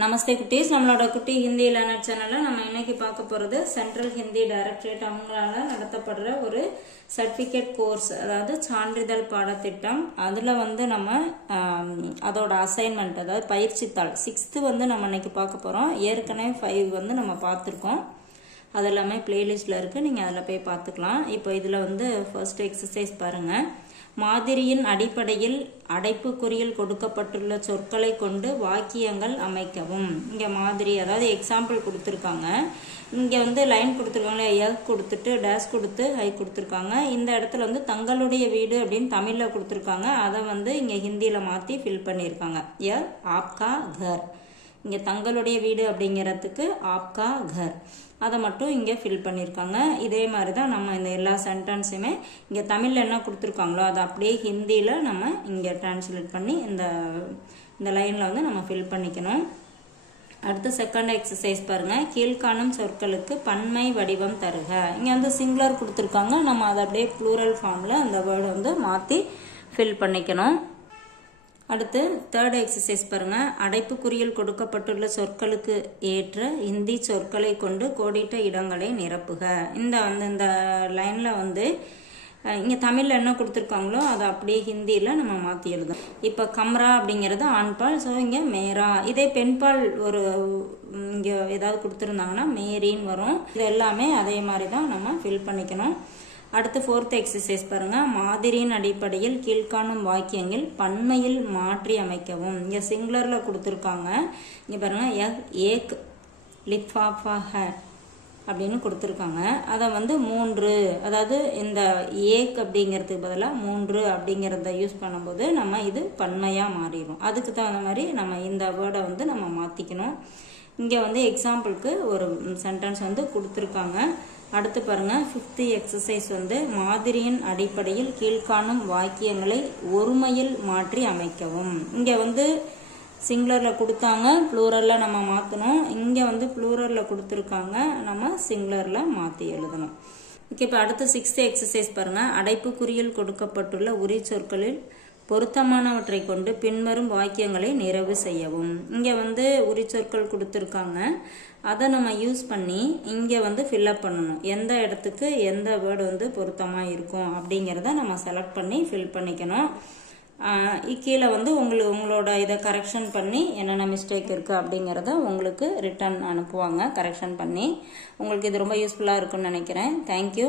நமஸ்தே குட்டீஸ், நம்மளோட குட்டி ஹிந்தி லேர்னர் சேனல்ல நம்ம இன்னைக்கு பார்க்க போறது சென்ட்ரல் ஹிந்தி டைரக்டரேட் அவங்களால நடத்தப்படுற ஒரு சர்டிபிகேட் கோர்ஸ், அதாவது சான்றிதழ் பாடத்திட்டம். அதுல நம்ம அதோட அசைன்மெண்ட், அதாவது பயிற்சித்தாள் 6th நம்ம இன்னைக்கு பார்க்க போறோம். ஏற்கனவே 5 நம்ம பார்த்துருக்கோம். அது எல்லாமே பிளேலிஸ்ட்ல இருக்கு, நீங்க அதில் போய் பார்த்துக்கலாம். இப்போ இதுல ஃபர்ஸ்ட் எக்ஸசைஸ் பாருங்க. மாதிரியின் அடிப்படையில் அடைப்புக்குறியில் கொடுக்கப்பட்டுள்ள சொற்களை கொண்டு வாக்கியங்கள் அமைக்கவும். இங்க மாதிரி, அதாவது எக்ஸாம்பிள் கொடுத்துருக்காங்க. இங்க லைன் கொடுத்துருக்காங்க, எக் கொடுத்துட்டு டேஷ் கொடுத்து ஹை கொடுத்துருக்காங்க. இந்த இடத்துல தங்களுடைய வீடு அப்படின்னு தமிழ்ல கொடுத்துருக்காங்க. அதை இங்க ஹிந்தியில மாத்தி ஃபில் பண்ணியிருக்காங்க. ய ஆப்கா கர், இங்க தங்களுடைய வீடு அப்படிங்கிறதுக்கு ஆப்கா கர், அதை மட்டும் இங்கே ஃபில் பண்ணியிருக்காங்க. இதே மாதிரி தான் நம்ம இந்த எல்லா சென்டென்ஸுமே இங்கே தமிழில் என்ன கொடுத்துருக்காங்களோ அதை அப்படியே ஹிந்தியில் நம்ம இங்கே டிரான்ஸ்லேட் பண்ணி இந்த லைனில் நம்ம ஃபில் பண்ணிக்கணும். அடுத்து செகண்ட் எக்ஸசைஸ் பாருங்க. கீழ்காணும் சொற்களுக்கு பன்மை வடிவம் தருக. இங்கே சிங்குலர் கொடுத்துருக்காங்க, நம்ம அதை அப்படியே ப்ளூரல் ஃபார்மில் அந்த வேர்டை மாற்றி ஃபில் பண்ணிக்கணும். அடுத்து தேர்ட் எக்ஸசைஸ் பாருங்க. அடைப்புக்குறியில் கொடுக்கப்பட்டுள்ள சொற்களுக்கு ஏற்ற இந்தி சொற்களை கொண்டு கோடிட்ட இடங்களை நிரப்புக. இந்த லைன்ல இங்க தமிழ்ல என்ன கொடுத்துருக்காங்களோ அதை அப்படியே ஹிந்தியில நம்ம மாத்தி எழுதணும். இப்ப கம்ரா அப்படிங்கிறது ஆண்பால், ஸோ இங்க மேரா. இதே பெண்பால் ஒரு இங்க ஏதாவது கொடுத்துருந்தாங்கன்னா மேரின்னு வரும். இது எல்லாமே அதே மாதிரி தான் நம்ம ஃபில் பண்ணிக்கணும். அடுத்து ஃபோர்த் எக்ஸசைஸ் பாருங்க. மாதிரியின் அடிப்படையில் கீழ்காணும் வாக்கியங்கள் பன்மையில் மாற்றி அமைக்கவும். இங்க சிங்குலர்ல கொடுத்துருக்காங்க. இங்க பாருங்க, ஏக் லிஃபாஃபா ஹை அப்படின்னு கொடுத்துருக்காங்க. அதை 3, அதாவது இந்த ஏக் அப்படிங்கிறதுக்கு பதிலாக 3 அப்படிங்கிறத யூஸ் பண்ணும்போது நம்ம இது பன்மையா மாறிடும். அதுக்கு தகுந்த மாதிரி நம்ம இந்த வேர்டை நம்ம மாத்திக்கணும். இங்க எக்ஸாம்பிளுக்கு ஒரு சென்டென்ஸ் கொடுத்துருக்காங்க. அடுத்து பாருங்க, 5th எக்ஸசைஸ் மாதிரியின் அடிப்படையில் கீழ்காணும் வாக்கியங்களை ஒருமையில் மாற்றி அமைக்கவும். இங்க சிங்குலர்ல கொடுத்தாங்க, ப்ளூரல்ல நம்ம மாத்தணும். இங்க ப்ளூரல்ல கொடுத்துருக்காங்க, நம்ம சிங்குலர்ல மாத்தி எழுதணும். ஓகே, இப்போ அடுத்து 6th எக்ஸசைஸ் பாருங்க. அடைப்புக்குறியில் கொடுக்கப்பட்டுள்ள உரி சொற்களில் பொருத்தமானவற்றை கொண்டு பின்வரும் வாக்கியங்களை நிறைவு செய்யவும். இங்க உரி சொற்கள் கொடுத்துருக்காங்க, அதை நம்ம யூஸ் பண்ணி இங்க ஃபில்அப் பண்ணணும். எந்த இடத்துக்கு எந்த வேர்டு பொருத்தமா இருக்கும் அப்படிங்கிறத நம்ம செலக்ட் பண்ணி ஃபில் பண்ணிக்கணும். கீழே உங்களோட இதை கரெக்ஷன் பண்ணி என்னென்ன மிஸ்டேக் இருக்கு அப்படிங்கிறத உங்களுக்கு ரிட்டர்ன் அனுப்புவாங்க கரெக்ஷன் பண்ணி. உங்களுக்கு இது ரொம்ப யூஸ்ஃபுல்லா இருக்கும்னு நினைக்கிறேன். தேங்க்யூ.